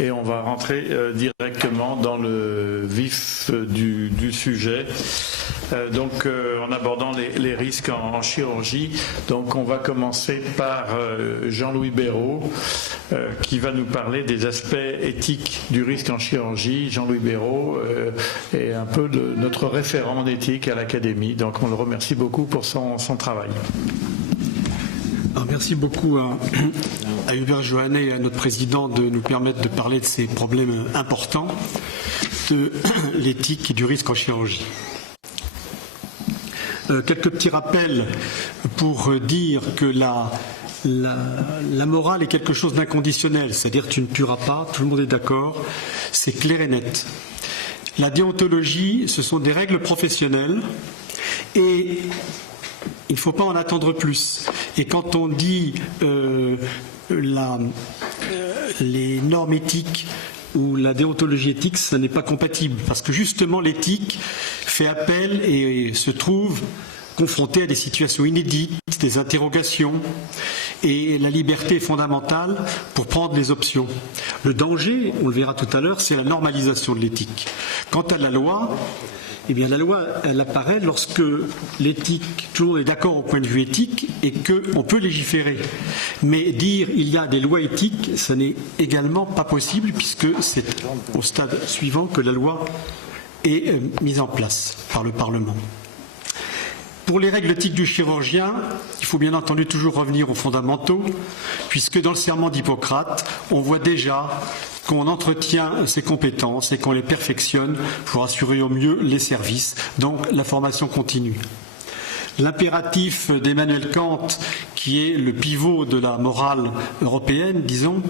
et on va rentrer directement dans le vif du sujet. Donc en abordant les risques en chirurgie. Donc on va commencer par Jean-Louis Béraud qui va nous parler des aspects éthiques du risque en chirurgie. Jean-Louis Béraud est un peu notre référent en éthique à l'Académie, donc on le remercie beaucoup pour son travail. Alors, merci beaucoup à Hubert Joannet et à notre président de nous permettre de parler de ces problèmes importants de l'éthique et du risque en chirurgie. Quelques petits rappels pour dire que la morale est quelque chose d'inconditionnel, c'est-à-dire que tu ne tueras pas, tout le monde est d'accord, c'est clair et net. La déontologie, ce sont des règles professionnelles et il ne faut pas en attendre plus. Et quand on dit les normes éthiques ou la déontologie éthique, ça n'est pas compatible. Parce que justement, l'éthique fait appel et se trouve confrontée à des situations inédites, des interrogations. Et la liberté est fondamentale pour prendre les options. Le danger, on le verra tout à l'heure, c'est la normalisation de l'éthique. Quant à la loi, eh bien, la loi, elle apparaît lorsque l'éthique, tout le monde est d'accord au point de vue éthique et qu'on peut légiférer. Mais dire il y a des lois éthiques, ça n'est également pas possible puisque c'est au stade suivant que la loi est mise en place par le Parlement. Pour les règles éthiques du chirurgien, il faut bien entendu toujours revenir aux fondamentaux, puisque dans le serment d'Hippocrate, on voit déjà qu'on entretient ses compétences et qu'on les perfectionne pour assurer au mieux les services, donc la formation continue. L'impératif d'Emmanuel Kant, qui est le pivot de la morale européenne, disons,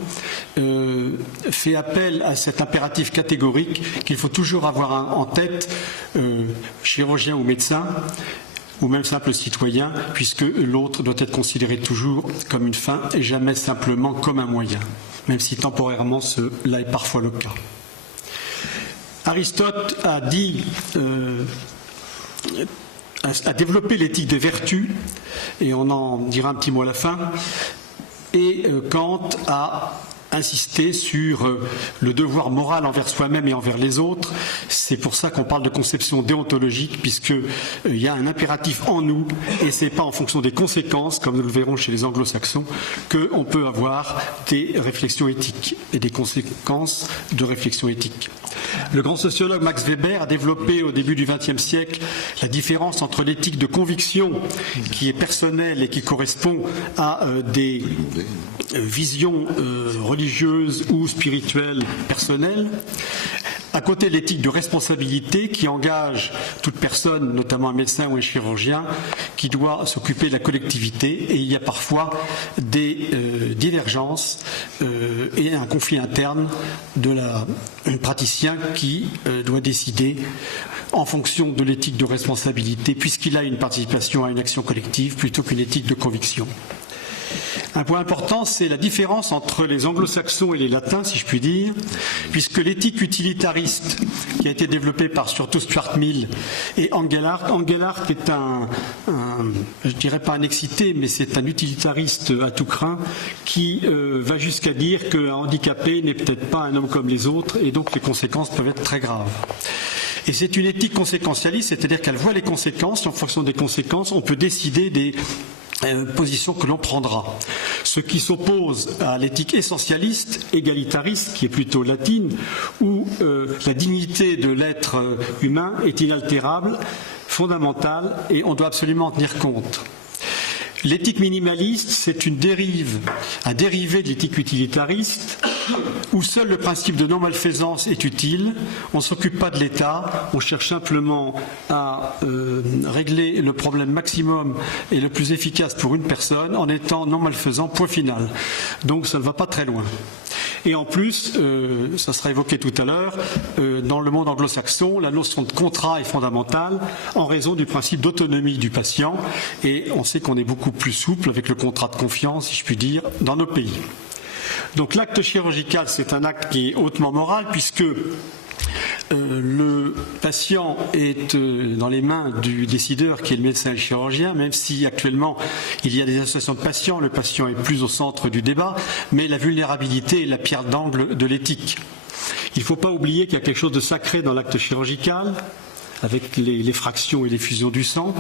fait appel à cet impératif catégorique qu'il faut toujours avoir en tête, chirurgien ou médecin, ou même simple citoyen, puisque l'autre doit être considéré toujours comme une fin et jamais simplement comme un moyen, même si temporairement cela est parfois le cas. Aristote a dit, a développé l'éthique des vertus, et on en dira un petit mot à la fin, et Kant a insisté sur le devoir moral envers soi-même et envers les autres. C'est pour ça qu'on parle de conception déontologique, puisqu'il y a un impératif en nous, et ce n'est pas en fonction des conséquences, comme nous le verrons chez les anglo-saxons, qu'on peut avoir des réflexions éthiques et des conséquences de réflexions éthiques. Le grand sociologue Max Weber a développé au début du XXe siècle la différence entre l'éthique de conviction, qui est personnelle et qui correspond à des visions religieuses ou spirituelles personnelles, à côté de l'éthique de responsabilité qui engage toute personne, notamment un médecin ou un chirurgien, qui doit s'occuper de la collectivité, et il y a parfois des divergences et un conflit interne de un praticien qui doit décider en fonction de l'éthique de responsabilité, puisqu'il a une participation à une action collective plutôt qu'une éthique de conviction. Un point important, c'est la différence entre les anglo-saxons et les latins, si je puis dire, puisque l'éthique utilitariste, qui a été développée par surtout Stuart Mill et Engelhardt est je dirais pas un excité, mais c'est un utilitariste à tout crin qui va jusqu'à dire qu'un handicapé n'est peut-être pas un homme comme les autres, et donc les conséquences peuvent être très graves. Et c'est une éthique conséquentialiste, c'est-à-dire qu'elle voit les conséquences, et en fonction des conséquences, on peut décider des position que l'on prendra. Ce qui s'oppose à l'éthique essentialiste, égalitariste, qui est plutôt latine, où la dignité de l'être humain est inaltérable, fondamentale, et on doit absolument en tenir compte. L'éthique minimaliste, c'est un dérivé de l'éthique utilitariste, où seul le principe de non-malfaisance est utile. On ne s'occupe pas de l'État, on cherche simplement à régler le problème maximum et le plus efficace pour une personne en étant non-malfaisant, point final. Donc ça ne va pas très loin. Et en plus, ça sera évoqué tout à l'heure, dans le monde anglo-saxon, la notion de contrat est fondamentale en raison du principe d'autonomie du patient, et on sait qu'on est beaucoup plus souple avec le contrat de confiance, si je puis dire, dans nos pays. Donc l'acte chirurgical, c'est un acte qui est hautement moral, puisque Le patient est dans les mains du décideur qui est le médecin et le chirurgien, même si actuellement il y a des associations de patients, le patient est plus au centre du débat, mais la vulnérabilité est la pierre d'angle de l'éthique. Il ne faut pas oublier qu'il y a quelque chose de sacré dans l'acte chirurgical, avec les fractions et les fusions du sang,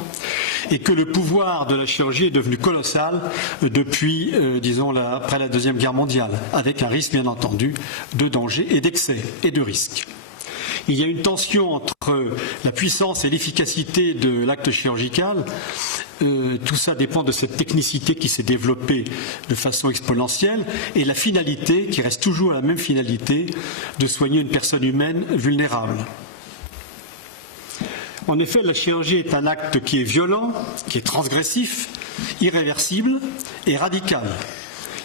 et que le pouvoir de la chirurgie est devenu colossal depuis, après la Deuxième Guerre mondiale, avec un risque bien entendu de danger et d'excès et de risque. Il y a une tension entre la puissance et l'efficacité de l'acte chirurgical. Tout ça dépend de cette technicité qui s'est développée de façon exponentielle et la finalité, qui reste toujours la même finalité, de soigner une personne humaine vulnérable. En effet, la chirurgie est un acte qui est violent, qui est transgressif, irréversible et radical.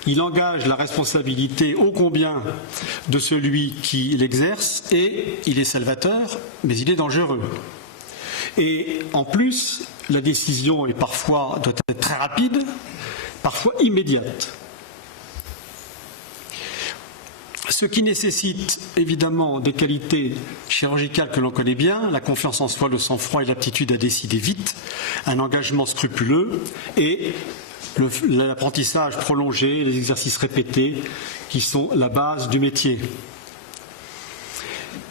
Il engage la responsabilité ô combien de celui qui l'exerce et il est salvateur, mais il est dangereux. Et en plus, la décision doit être très rapide, parfois immédiate. Ce qui nécessite évidemment des qualités chirurgicales que l'on connaît bien, la confiance en soi, le sang-froid et l'aptitude à décider vite, un engagement scrupuleux et l'apprentissage prolongé, les exercices répétés qui sont la base du métier.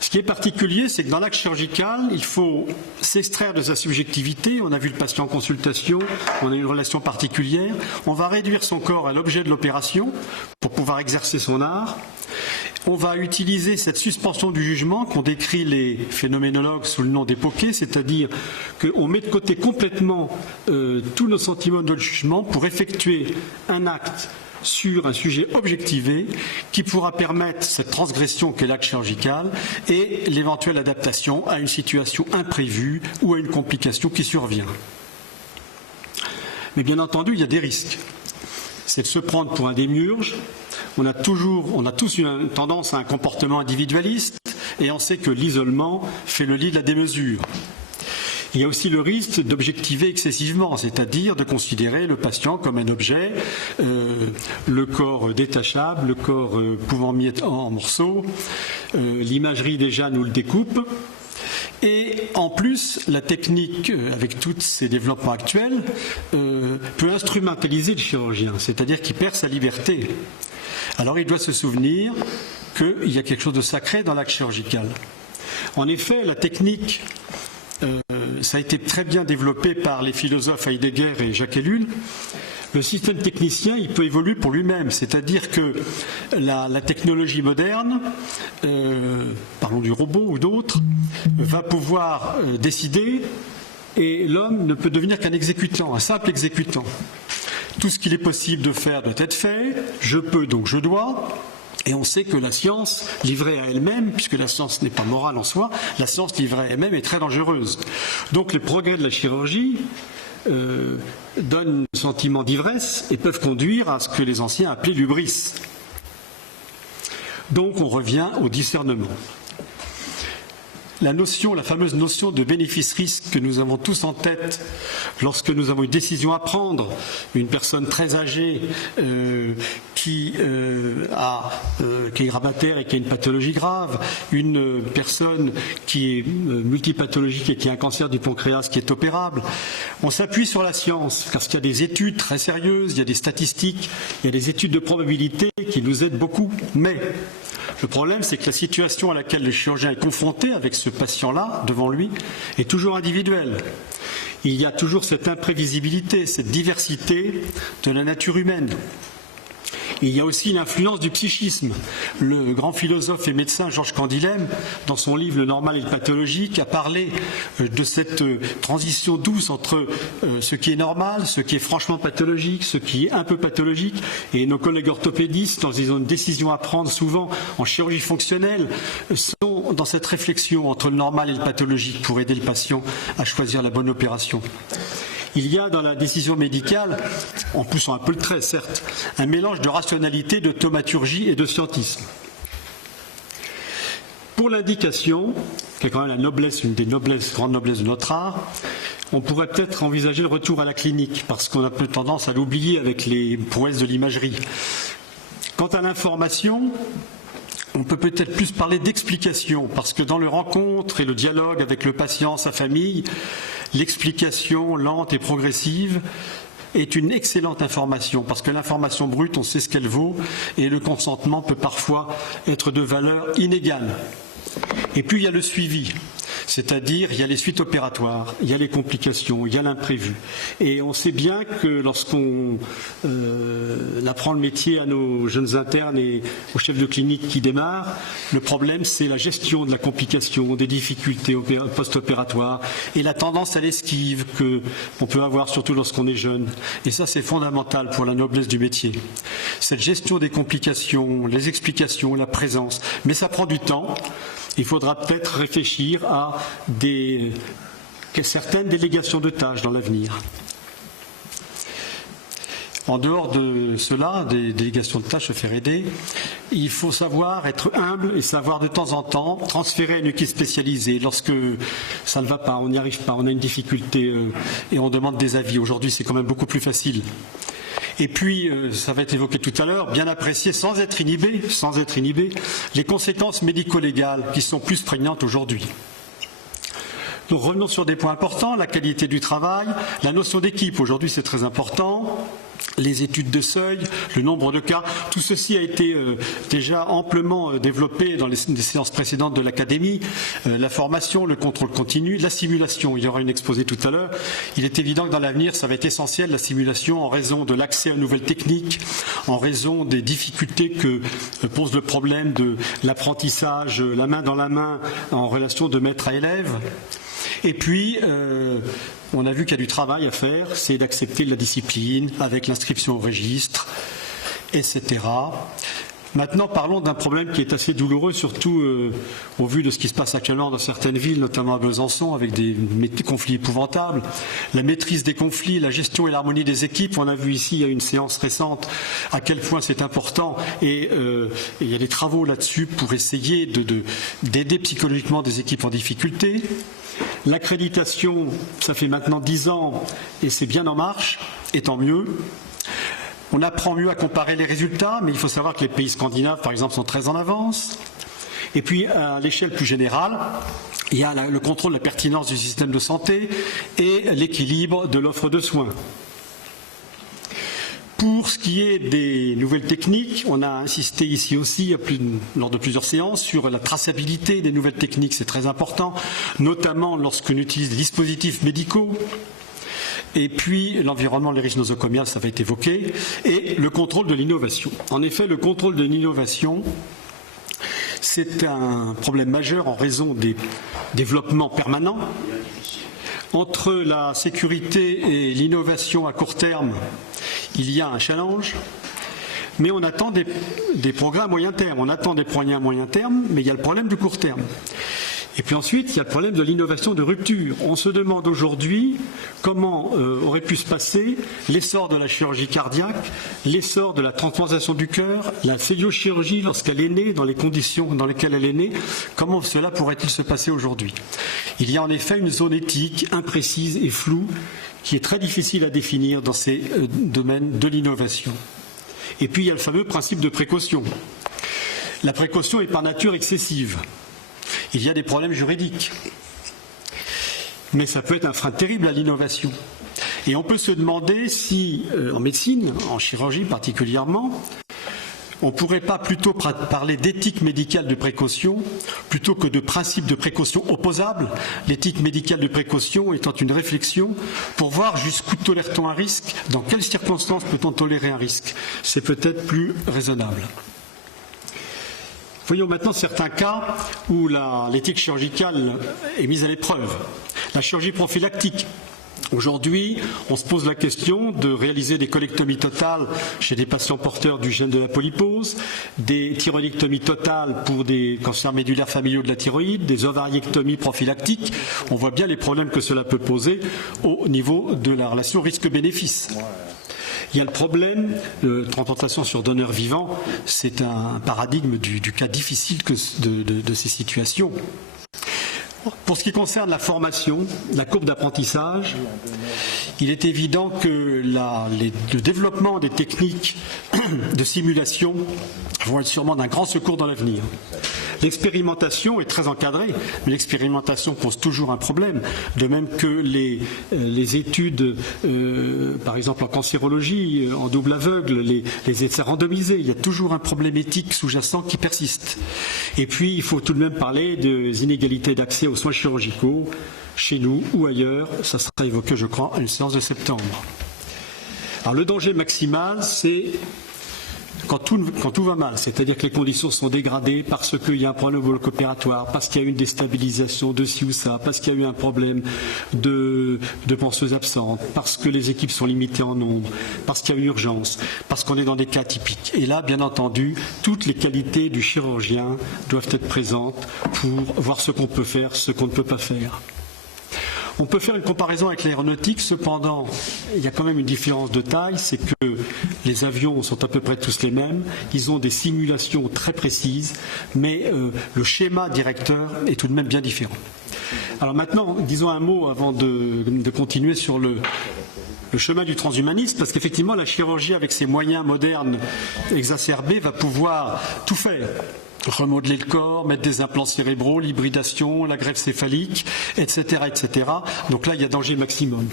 Ce qui est particulier, c'est que dans l'acte chirurgical, il faut s'extraire de sa subjectivité. On a vu le patient en consultation, on a une relation particulière. On va réduire son corps à l'objet de l'opération pour pouvoir exercer son art. On va utiliser cette suspension du jugement qu'ont décrit les phénoménologues sous le nom d'époquée, c'est-à-dire qu'on met de côté complètement tous nos sentiments de jugement pour effectuer un acte sur un sujet objectivé qui pourra permettre cette transgression qu'est l'acte chirurgical et l'éventuelle adaptation à une situation imprévue ou à une complication qui survient. Mais bien entendu, il y a des risques. C'est de se prendre pour un démiurge. On a tous une tendance à un comportement individualiste et on sait que l'isolement fait le lit de la démesure. Il y a aussi le risque d'objectiver excessivement, c'est-à-dire de considérer le patient comme un objet, le corps détachable, le corps pouvant mietter en morceaux. L'imagerie déjà nous le découpe. Et en plus, la technique, avec tous ces développements actuels, peut instrumentaliser le chirurgien, c'est-à-dire qu'il perd sa liberté. Alors il doit se souvenir qu'il y a quelque chose de sacré dans l'acte chirurgical. En effet, la technique, ça a été très bien développé par les philosophes Heidegger et Jacques Ellul. Le système technicien, il peut évoluer pour lui-même, c'est-à-dire que la technologie moderne, parlons du robot ou d'autres, va pouvoir décider et l'homme ne peut devenir qu'un exécutant, un simple exécutant. Tout ce qu'il est possible de faire doit être fait, je peux donc je dois. Et on sait que la science, livrée à elle-même, puisque la science n'est pas morale en soi, la science livrée à elle-même est très dangereuse. Donc les progrès de la chirurgie donnent un sentiment d'ivresse et peuvent conduire à ce que les anciens appelaient l'hubris. Donc on revient au discernement. La fameuse notion de bénéfice-risque que nous avons tous en tête lorsque nous avons une décision à prendre, une personne très âgée qui est grabataire et qui a une pathologie grave, une personne qui est multipathologique et qui a un cancer du pancréas qui est opérable. On s'appuie sur la science parce qu'il y a des études très sérieuses, il y a des statistiques, il y a des études de probabilité qui nous aident beaucoup, mais le problème, c'est que la situation à laquelle le chirurgien est confronté avec ce patient-là, devant lui, est toujours individuelle. Il y a toujours cette imprévisibilité, cette diversité de la nature humaine. Il y a aussi l'influence du psychisme. Le grand philosophe et médecin Georges Candileim, dans son livre Le normal et le pathologique, a parlé de cette transition douce entre ce qui est normal, ce qui est franchement pathologique, ce qui est un peu pathologique. Et nos collègues orthopédistes, quand ils ont une décision à prendre, souvent en chirurgie fonctionnelle, sont dans cette réflexion entre le normal et le pathologique pour aider le patient à choisir la bonne opération. Il y a dans la décision médicale, en poussant un peu le trait certes, un mélange de rationalité, de thaumaturgie et de scientisme. Pour l'indication, qui est quand même la noblesse, une des grandes noblesses de notre art, on pourrait peut-être envisager le retour à la clinique, parce qu'on a peu tendance à l'oublier avec les prouesses de l'imagerie. Quant à l'information, on on peut peut-être plus parler d'explication, parce que dans le rencontre et le dialogue avec le patient, sa famille, l'explication lente et progressive est une excellente information, parce que l'information brute, on sait ce qu'elle vaut, et le consentement peut parfois être de valeur inégale. Et puis il y a le suivi. C'est-à-dire, il y a les suites opératoires, il y a les complications, il y a l'imprévu. Et on sait bien que lorsqu'on apprend le métier à nos jeunes internes et aux chefs de clinique qui démarrent, le problème, c'est la gestion de la complication, des difficultés post-opératoires et la tendance à l'esquive qu'on peut avoir, surtout lorsqu'on est jeune. Et ça, c'est fondamental pour la noblesse du métier. Cette gestion des complications, les explications, la présence. Mais ça prend du temps. Il faudra peut-être réfléchir à certaines délégations de tâches dans l'avenir. En dehors de cela, des délégations de tâches, se faire aider, il faut savoir être humble et savoir de temps en temps transférer à une équipe spécialisée lorsque ça ne va pas, on n'y arrive pas, on a une difficulté et on demande des avis. Aujourd'hui, c'est quand même beaucoup plus facile. Et puis, ça va être évoqué tout à l'heure, bien apprécier sans être inhibé, les conséquences médico-légales qui sont plus prégnantes aujourd'hui. Donc revenons sur des points importants, la qualité du travail, la notion d'équipe, aujourd'hui c'est très important, les études de seuil, le nombre de cas, tout ceci a été déjà amplement développé dans les séances précédentes de l'Académie, la formation, le contrôle continu, la simulation, il y aura une exposé tout à l'heure. Il est évident que dans l'avenir ça va être essentiel la simulation en raison de l'accès aux nouvelles techniques, en raison des difficultés que pose le problème de l'apprentissage, la main dans la main en relation de maître à élève. Et puis, on a vu qu'il y a du travail à faire, c'est d'accepter la discipline avec l'inscription au registre, etc. Maintenant, parlons d'un problème qui est assez douloureux, surtout au vu de ce qui se passe actuellement dans certaines villes, notamment à Besançon, avec des conflits épouvantables. La maîtrise des conflits, la gestion et l'harmonie des équipes. On a vu ici, il y a une séance récente, à quel point c'est important. Et il y a des travaux là-dessus pour essayer d'aider psychologiquement des équipes en difficulté. L'accréditation, ça fait maintenant 10 ans et c'est bien en marche, et tant mieux. On apprend mieux à comparer les résultats, mais il faut savoir que les pays scandinaves, par exemple, sont très en avance. Et puis, à l'échelle plus générale, il y a le contrôle de la pertinence du système de santé et l'équilibre de l'offre de soins. Pour ce qui est des nouvelles techniques, on a insisté ici aussi, lors de plusieurs séances, sur la traçabilité des nouvelles techniques, c'est très important, notamment lorsqu'on utilise des dispositifs médicaux. Et puis l'environnement, les risques nosocomiales, ça va être évoqué, et le contrôle de l'innovation. En effet, le contrôle de l'innovation, c'est un problème majeur en raison des développements permanents. Entre la sécurité et l'innovation à court terme, il y a un challenge, mais on attend des progrès à moyen terme. On attend des progrès à moyen terme, mais il y a le problème du court terme. Et puis ensuite, il y a le problème de l'innovation de rupture. On se demande aujourd'hui comment aurait pu se passer l'essor de la chirurgie cardiaque, l'essor de la transplantation du cœur, la celluliochirurgie lorsqu'elle est née, dans les conditions dans lesquelles elle est née, comment cela pourrait-il se passer aujourd'hui? Il y a en effet une zone éthique imprécise et floue qui est très difficile à définir dans ces domaines de l'innovation. Et puis il y a le fameux principe de précaution. La précaution est par nature excessive. Il y a des problèmes juridiques. Mais ça peut être un frein terrible à l'innovation. Et on peut se demander si, en médecine, en chirurgie particulièrement, on ne pourrait pas plutôt parler d'éthique médicale de précaution plutôt que de principe de précaution opposable, l'éthique médicale de précaution étant une réflexion pour voir jusqu'où tolère-t-on un risque, dans quelles circonstances peut-on tolérer un risque. C'est peut-être plus raisonnable. Voyons maintenant certains cas où l'éthique chirurgicale est mise à l'épreuve. La chirurgie prophylactique. Aujourd'hui, on se pose la question de réaliser des colectomies totales chez des patients porteurs du gène de la polypose, des thyroïdectomies totales pour des cancers médulaires familiaux de la thyroïde, des ovariectomies prophylactiques. On voit bien les problèmes que cela peut poser au niveau de la relation risque-bénéfice. Il y a le problème de transplantation sur donneur vivant, c'est un paradigme du cas difficile de ces situations. Pour ce qui concerne la formation, la courbe d'apprentissage, il est évident que le développement des techniques de simulation vont être sûrement d'un grand secours dans l'avenir. L'expérimentation est très encadrée, mais l'expérimentation pose toujours un problème, de même que les études, par exemple en cancérologie, en double aveugle, les essais randomisés, il y a toujours un problème éthique sous-jacent qui persiste. Et puis, il faut tout de même parler des inégalités d'accès aux soins chirurgicaux, chez nous ou ailleurs. Ça sera évoqué, je crois, à une séance de septembre. Alors, le danger maximal, c'est quand tout va mal, c'est-à-dire que les conditions sont dégradées parce qu'il y a un problème au bloc opératoire, parce qu'il y a eu une déstabilisation de ci ou ça, parce qu'il y a eu un problème de penseuses absentes, parce que les équipes sont limitées en nombre, parce qu'il y a une urgence, parce qu'on est dans des cas typiques. Et là, bien entendu, toutes les qualités du chirurgien doivent être présentes pour voir ce qu'on peut faire, ce qu'on ne peut pas faire. On peut faire une comparaison avec l'aéronautique, cependant, il y a quand même une différence de taille, c'est que les avions sont à peu près tous les mêmes, ils ont des simulations très précises, mais le schéma directeur est tout de même bien différent. Alors maintenant, disons un mot avant de continuer sur le chemin du transhumanisme, parce qu'effectivement, la chirurgie, avec ses moyens modernes exacerbés, va pouvoir tout faire. Remodeler le corps, mettre des implants cérébraux, l'hybridation, la greffe céphalique, etc., etc. Donc là, il y a danger maximum.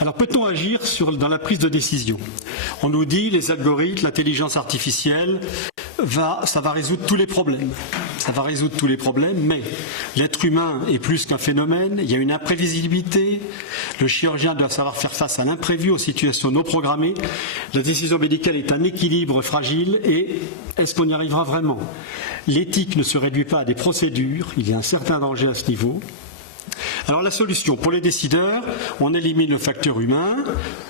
Alors, peut-on agir dans la prise de décision? On nous dit, les algorithmes, l'intelligence artificielle, ça va résoudre tous les problèmes. Ça va résoudre tous les problèmes, mais l'être humain est plus qu'un phénomène, il y a une imprévisibilité, le chirurgien doit savoir faire face à l'imprévu, aux situations non programmées, la décision médicale est un équilibre fragile, et est-ce qu'on y arrivera vraiment? L'éthique ne se réduit pas à des procédures, il y a un certain danger à ce niveau. Alors la solution, pour les décideurs, on élimine le facteur humain,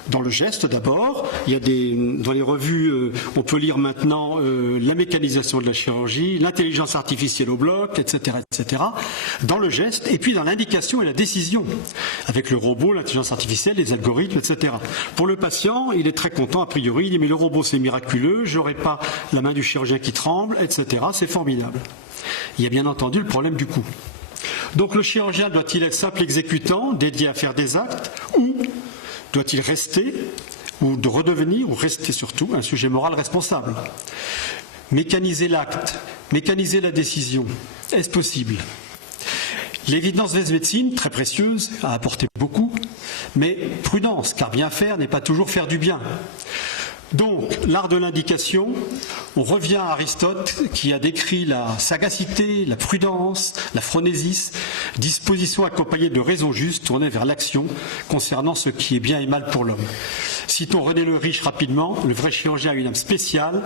dans le geste d'abord. Il y a dans les revues, on peut lire maintenant la mécanisation de la chirurgie, l'intelligence artificielle au bloc, etc., etc. Dans le geste, et puis dans l'indication et la décision, avec le robot, l'intelligence artificielle, les algorithmes, etc. Pour le patient, il est très content, a priori, il dit mais le robot c'est miraculeux, j'aurai pas la main du chirurgien qui tremble, etc. C'est formidable. Il y a bien entendu le problème du coût. Donc le chirurgien doit-il être simple exécutant, dédié à faire des actes, ou doit-il rester, ou de redevenir, ou rester surtout, un sujet moral responsable? Mécaniser l'acte, mécaniser la décision, est-ce possible? L'évidence de la médecine, très précieuse, a apporté beaucoup, mais prudence, car bien faire n'est pas toujours faire du bien. Donc, l'art de l'indication, on revient à Aristote qui a décrit la sagacité, la prudence, la phronésis, disposition accompagnée de raisons justes tournées vers l'action concernant ce qui est bien et mal pour l'homme. Citons René le Riche rapidement, le vrai chirurgien a une âme spéciale,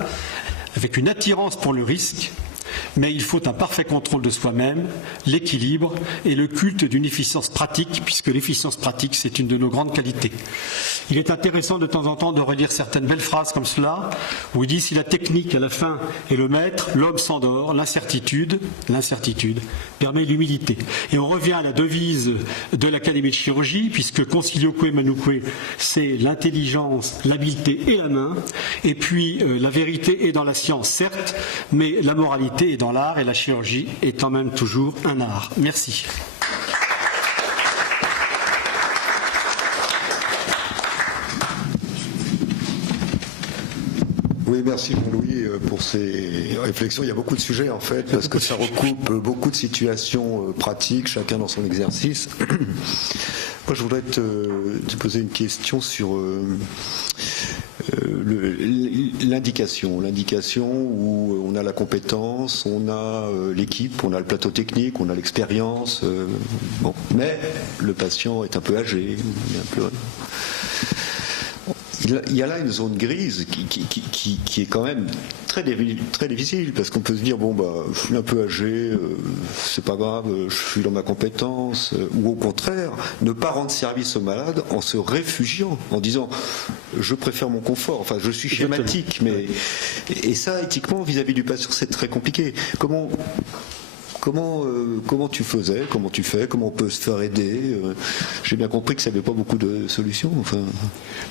avec une attirance pour le risque, mais il faut un parfait contrôle de soi-même, l'équilibre et le culte d'une efficience pratique, puisque l'efficience pratique, c'est une de nos grandes qualités. Il est intéressant de temps en temps de relire certaines belles phrases comme cela, où il dit « Si la technique à la fin est le maître, l'homme s'endort, l'incertitude permet l'humilité ». Et on revient à la devise de l'Académie de chirurgie, puisque concilioque manuque, c'est l'intelligence, l'habileté et la main, et puis la vérité est dans la science, certes, mais la moralité est dans l'art, et la chirurgie est en même toujours un art. Merci. Oui, merci Jean-Louis pour ces réflexions. Il y a beaucoup de sujets en fait, parce que ça recoupe beaucoup de situations pratiques, chacun dans son exercice. Moi, je voudrais te poser une question sur l'indication où on a la compétence, on a l'équipe, on a le plateau technique, on a l'expérience, mais le patient est un peu âgé, il y a là une zone grise qui est quand même très difficile, parce qu'on peut se dire je suis un peu âgé, c'est pas grave, je suis dans ma compétence, ou au contraire ne pas rendre service au malade en se réfugiant, en disant je préfère mon confort, enfin je suis schématique, mais et ça éthiquement vis-à-vis du patient c'est très compliqué. Comment tu faisais, comment tu fais, comment on peut se faire aider? J'ai bien compris que ça n'avait pas beaucoup de solutions. Enfin...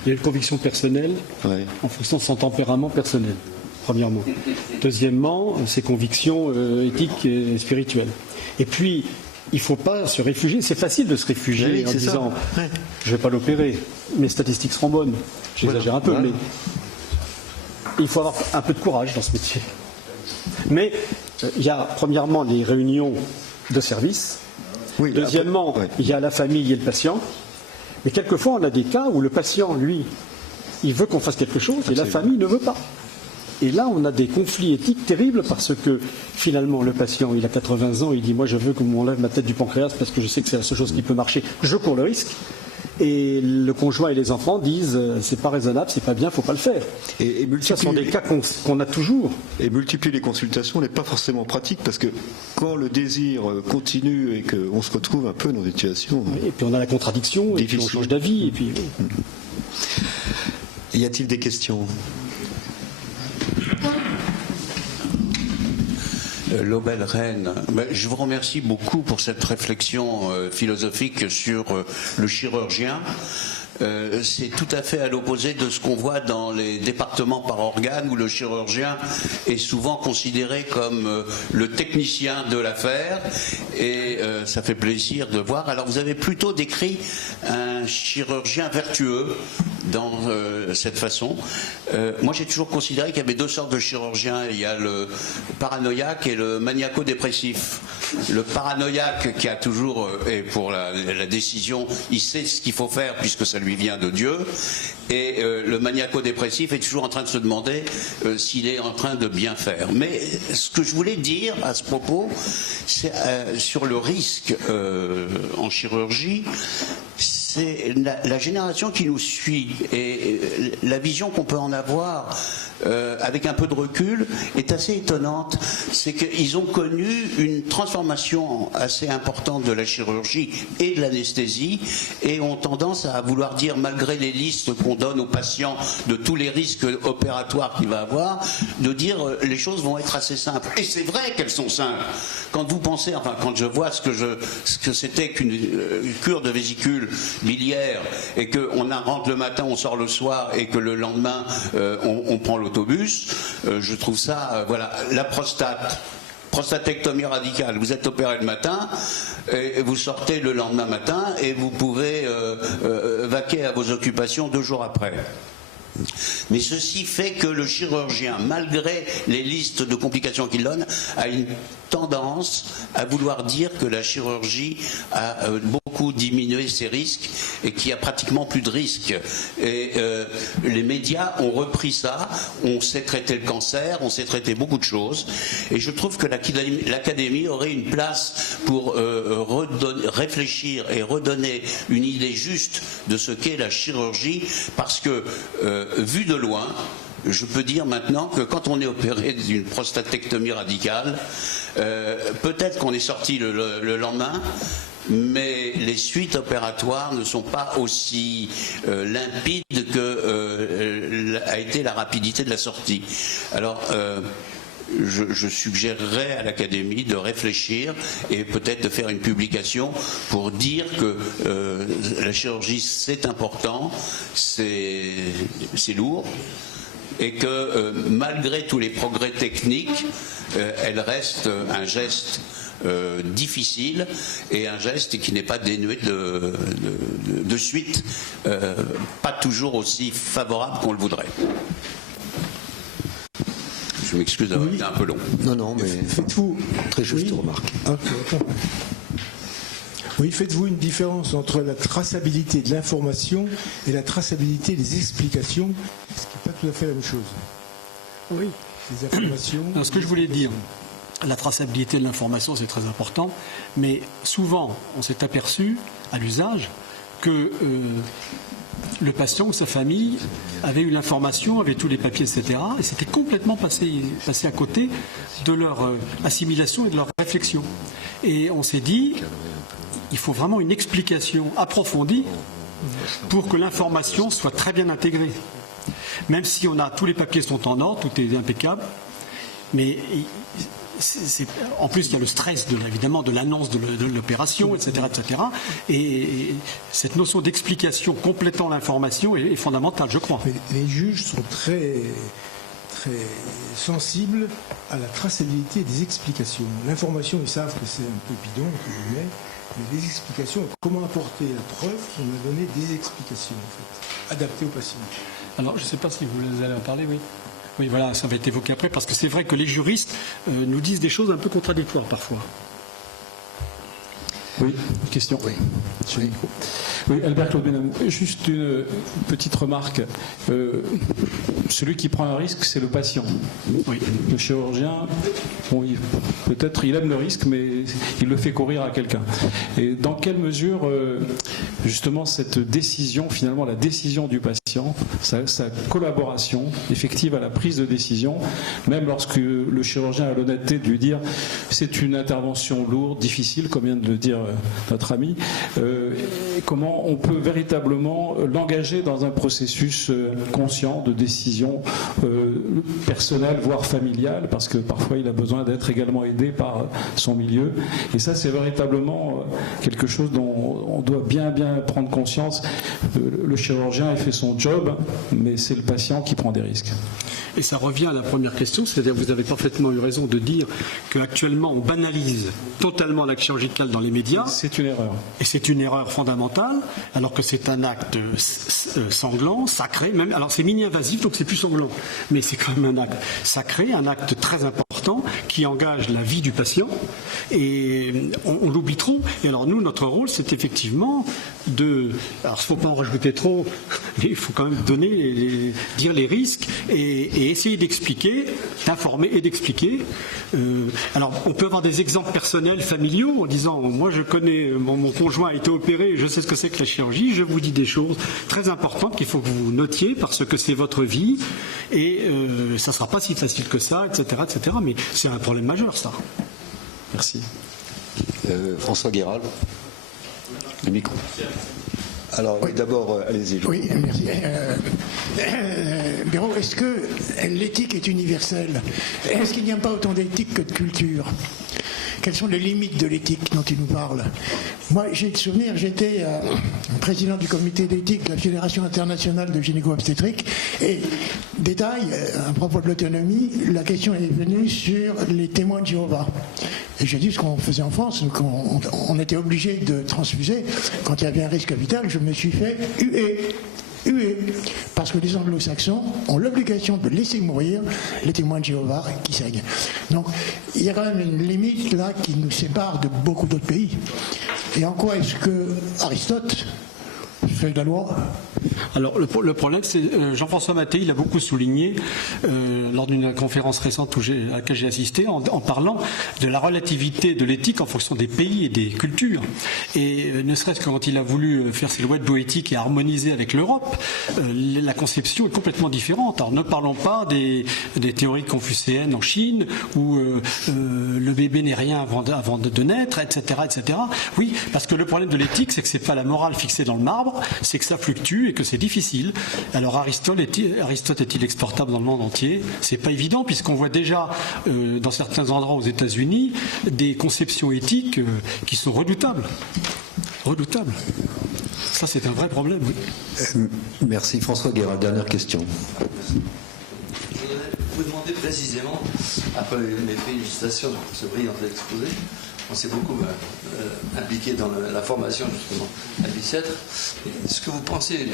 Il y a une conviction personnelle en fonction de son tempérament personnel, premièrement. Deuxièmement, ses convictions éthiques et spirituelles. Et puis, il ne faut pas se réfugier. C'est facile de se réfugier en disant je ne vais pas l'opérer, mes statistiques seront bonnes. J'exagère un peu, mais il faut avoir un peu de courage dans ce métier. Mais il y a premièrement les réunions de service. Deuxièmement, il y a la famille et le patient. Mais quelquefois, on a des cas où le patient, lui, il veut qu'on fasse quelque chose et la famille ne veut pas. Et là, on a des conflits éthiques terribles parce que finalement, le patient, il a 80 ans, il dit « moi, je veux qu'on m'enlève ma tête du pancréas parce que je sais que c'est la seule chose qui peut marcher, je cours le risque ». Et le conjoint et les enfants disent « c'est pas raisonnable, c'est pas bien, faut pas le faire ». Et ce sont des cas qu'on a toujours. Et multiplier les consultations n'est pas forcément pratique parce que quand le désir continue et qu'on se retrouve un peu dans des situations... Et puis on a la contradiction, et puis on change d'avis, et puis... Y a-t-il des questions ? Lobel Rennes, je vous remercie beaucoup pour cette réflexion philosophique sur le chirurgien. C'est tout à fait à l'opposé de ce qu'on voit dans les départements par organes où le chirurgien est souvent considéré comme le technicien de l'affaire et ça fait plaisir de voir. Alors vous avez plutôt décrit un chirurgien vertueux dans cette façon. Moi j'ai toujours considéré qu'il y avait deux sortes de chirurgiens. Il y a le paranoïaque et le maniaco-dépressif. Le paranoïaque qui a toujours, et pour la décision, il sait ce qu'il faut faire puisque ça lui vient de Dieu, et le maniaco-dépressif est toujours en train de se demander s'il est en train de bien faire. Mais ce que je voulais dire à ce propos, c'est sur le risque en chirurgie, c'est la génération qui nous suit et la vision qu'on peut en avoir avec un peu de recul est assez étonnante. C'est qu'ils ont connu une transformation assez importante de la chirurgie et de l'anesthésie et ont tendance à vouloir dire, malgré les listes qu'on donne aux patients de tous les risques opératoires qu'il va avoir, de dire les choses vont être assez simples. Et c'est vrai qu'elles sont simples. Quand vous pensez, enfin quand je vois ce que c'était qu'une cure de vésicule biliaire et qu'on rentre le matin, on sort le soir et que le lendemain on prend l'autobus, je trouve ça, voilà, la prostatectomie radicale, vous êtes opéré le matin et vous sortez le lendemain matin et vous pouvez vaquer à vos occupations 2 jours après. Mais ceci fait que le chirurgien, malgré les listes de complications qu'il donne, a une tendance à vouloir dire que la chirurgie a beaucoup diminué ses risques et qu'il n'y a pratiquement plus de risques. Et les médias ont repris ça, on sait traiter le cancer, on sait traiter beaucoup de choses. Et je trouve que l'Académie aurait une place pour réfléchir et redonner une idée juste de ce qu'est la chirurgie, parce que vu de loin, je peux dire maintenant que quand on est opéré d'une prostatectomie radicale, peut-être qu'on est sorti le lendemain, mais les suites opératoires ne sont pas aussi limpides que a été la rapidité de la sortie. Alors, je suggérerais à l'Académie de réfléchir et peut-être de faire une publication pour dire que la chirurgie c'est important, c'est lourd, et que malgré tous les progrès techniques, elle reste un geste difficile et un geste qui n'est pas dénué de suite, pas toujours aussi favorable qu'on le voudrait. Je m'excuse d'avoir été un peu long. Non, mais faites-vous très juste remarque. Oui, faites-vous une différence entre la traçabilité de l'information et la traçabilité des explications, ce qui n'est pas tout à fait la même chose. Oui. Les informations. Alors, ce que je voulais dire, la traçabilité de l'information, c'est très important, mais souvent, on s'est aperçu à l'usage que le patient ou sa famille avait eu l'information, avait tous les papiers, etc. Et c'était complètement passé à côté de leur assimilation et de leur réflexion. Et on s'est dit, il faut vraiment une explication approfondie pour que l'information soit très bien intégrée. Même si tous les papiers sont en ordre, tout est impeccable, mais en plus, il y a le stress, évidemment, de l'annonce de l'opération, etc., etc. Et cette notion d'explication complétant l'information est fondamentale, je crois. Les juges sont très très sensibles à la traçabilité des explications. L'information, ils savent que c'est un peu bidon, entre guillemets, mais les explications, comment apporter la preuve qu'on a donné des explications, en fait, adaptées au patient. Alors, je ne sais pas si vous allez en parler, oui. Oui, voilà, ça va être évoqué après, parce que c'est vrai que les juristes nous disent des choses un peu contradictoires parfois. Oui, question. Oui, sur le micro. Oui, Albert Claude Benamou. Juste une petite remarque. Celui qui prend un risque, c'est le patient. Oui. Le chirurgien, bon, peut-être il aime le risque, mais il le fait courir à quelqu'un. Et dans quelle mesure, justement, cette décision, finalement, la décision du patient, sa collaboration effective à la prise de décision, même lorsque le chirurgien a l'honnêteté de lui dire c'est une intervention lourde, difficile, comme vient de le dire notre ami, comment on peut véritablement l'engager dans un processus conscient de décision personnelle, voire familiale, parce que parfois il a besoin d'être également aidé par son milieu. Et ça, c'est véritablement quelque chose dont on doit bien prendre conscience. Le chirurgien, il fait son job, mais c'est le patient qui prend des risques. Et ça revient à la première question, c'est-à-dire vous avez parfaitement eu raison de dire qu'actuellement on banalise totalement l'acte chirurgical dans les médias. C'est une erreur. Et c'est une erreur fondamentale, alors que c'est un acte sanglant, sacré, même. Alors c'est mini-invasif, donc c'est plus sanglant, mais c'est quand même un acte sacré, un acte très important qui engage la vie du patient. Et on l'oublie trop. Et alors nous, notre rôle, c'est effectivement de. Alors il ne faut pas en rajouter trop, mais il faut quand même dire les risques et essayer d'expliquer, d'informer et d'expliquer. Alors, on peut avoir des exemples personnels, familiaux, en disant, moi je connais, mon conjoint a été opéré, je sais ce que c'est que la chirurgie, je vous dis des choses très importantes qu'il faut que vous notiez parce que c'est votre vie et ça ne sera pas si facile que ça, etc., etc. Mais c'est un problème majeur, ça. Merci. François Guéral, le micro. Alors, oui, d'abord, allez-y. Oui, merci. Béraud, est-ce que l'éthique est universelle? Est-ce qu'il n'y a pas autant d'éthique que de culture? Quelles sont les limites de l'éthique dont il nous parle? Moi, j'ai le souvenir, j'étais président du comité d'éthique de la Fédération internationale de gynéco-obstétrique et, détail, à propos de l'autonomie, la question est venue sur les témoins de Jéhovah. Et j'ai dit ce qu'on faisait en France, on était obligé de transfuser. Quand il y avait un risque vital, je me suis fait huer. Parce que les anglo-saxons ont l'obligation de laisser mourir les témoins de Jéhovah qui saignent. Donc il y a quand même une limite là qui nous sépare de beaucoup d'autres pays. Et en quoi est-ce que Aristote fait de la loi? Alors le problème, c'est Jean-François Mattei l'a beaucoup souligné lors d'une conférence récente à laquelle j'ai assisté en parlant de la relativité de l'éthique en fonction des pays et des cultures. Et ne serait-ce que quand il a voulu faire ses lois de bioéthique et harmoniser avec l'Europe, la conception est complètement différente. Alors ne parlons pas des théories confucéennes en Chine où le bébé n'est rien avant de naître, etc., etc. Oui, parce que le problème de l'éthique, c'est que c'est pas la morale fixée dans le marbre, c'est que ça fluctue et que c'est difficile. Alors Aristote est-il exportable dans le monde entier? C'est pas évident puisqu'on voit déjà dans certains endroits aux États-Unis des conceptions éthiques qui sont redoutables. Redoutables. Ça, c'est un vrai problème. Oui. Merci François Guérin. Dernière question. Je voudrais vous demander précisément, après mes félicitations pour ce brillant exposé, on s'est beaucoup impliqué dans la formation justement à Bicêtre. Ce que vous pensez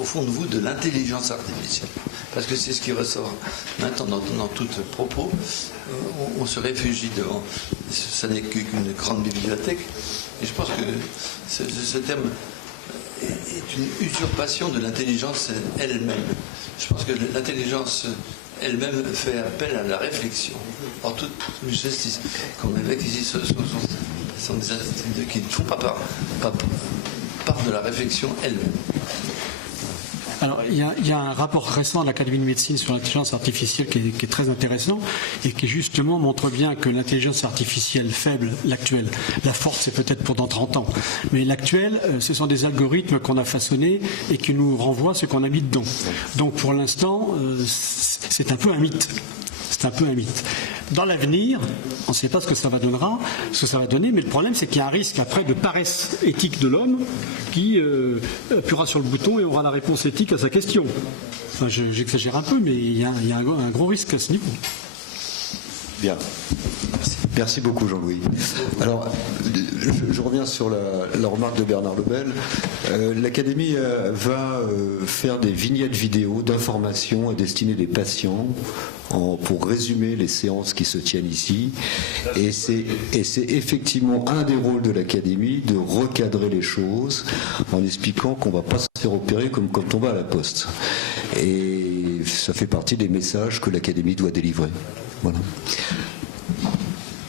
au fond de vous de l'intelligence artificielle, parce que c'est ce qui ressort maintenant dans tout propos. On se réfugie devant, ça n'est qu'une grande bibliothèque, et je pense que ce thème est une usurpation de l'intelligence elle-même. Je pense que l'intelligence elle-même fait appel à la réflexion. Or, toute justice qu'on évoque ici sont des instituts qui ne font pas part de la réflexion elle-même. Alors, il y a un rapport récent de l'Académie de médecine sur l'intelligence artificielle qui est très intéressant et qui justement montre bien que l'intelligence artificielle faible, l'actuelle, la forte c'est peut-être pour dans 30 ans, mais l'actuelle, ce sont des algorithmes qu'on a façonnés et qui nous renvoient ce qu'on a mis dedans. Donc pour l'instant, c'est un peu un mythe. C'est un peu un mythe. dans l'avenir, on ne sait pas ce que ça va donner, mais le problème c'est qu'il y a un risque après de paresse éthique de l'homme qui appuiera sur le bouton et aura la réponse éthique à sa question. Enfin, j'exagère un peu, mais il y a un gros risque à ce niveau. Bien. Merci beaucoup Jean-Louis. Alors, je reviens sur la remarque de Bernard Lebel. L'Académie va faire des vignettes vidéo d'information à destinée des patients pour résumer les séances qui se tiennent ici. Et c'est effectivement un des rôles de l'Académie de recadrer les choses en expliquant qu'on ne va pas se faire opérer comme quand on va à la poste. Et ça fait partie des messages que l'Académie doit délivrer. Voilà.